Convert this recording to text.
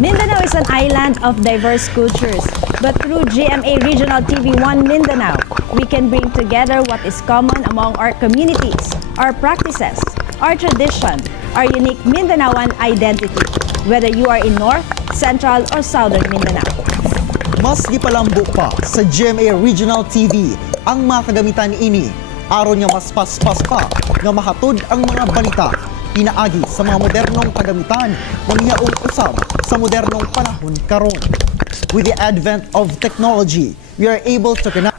Mindanao is an island of diverse cultures, but through GMA Regional TV1 Mindanao, we can bring together what is common among our communities, our practices, our tradition, our unique Mindanaoan identity, whether you are in North, Central, or Southern Mindanao. Mas gipalambo pa sa GMA Regional TV ang mga kagamitan ini aron nga mas paspas pa nga mahatod ang mga balita pinaagi sa mga modernong kagamitan ng yaong usab sa modernong panahon karon. With the advent of technology, we are able to connect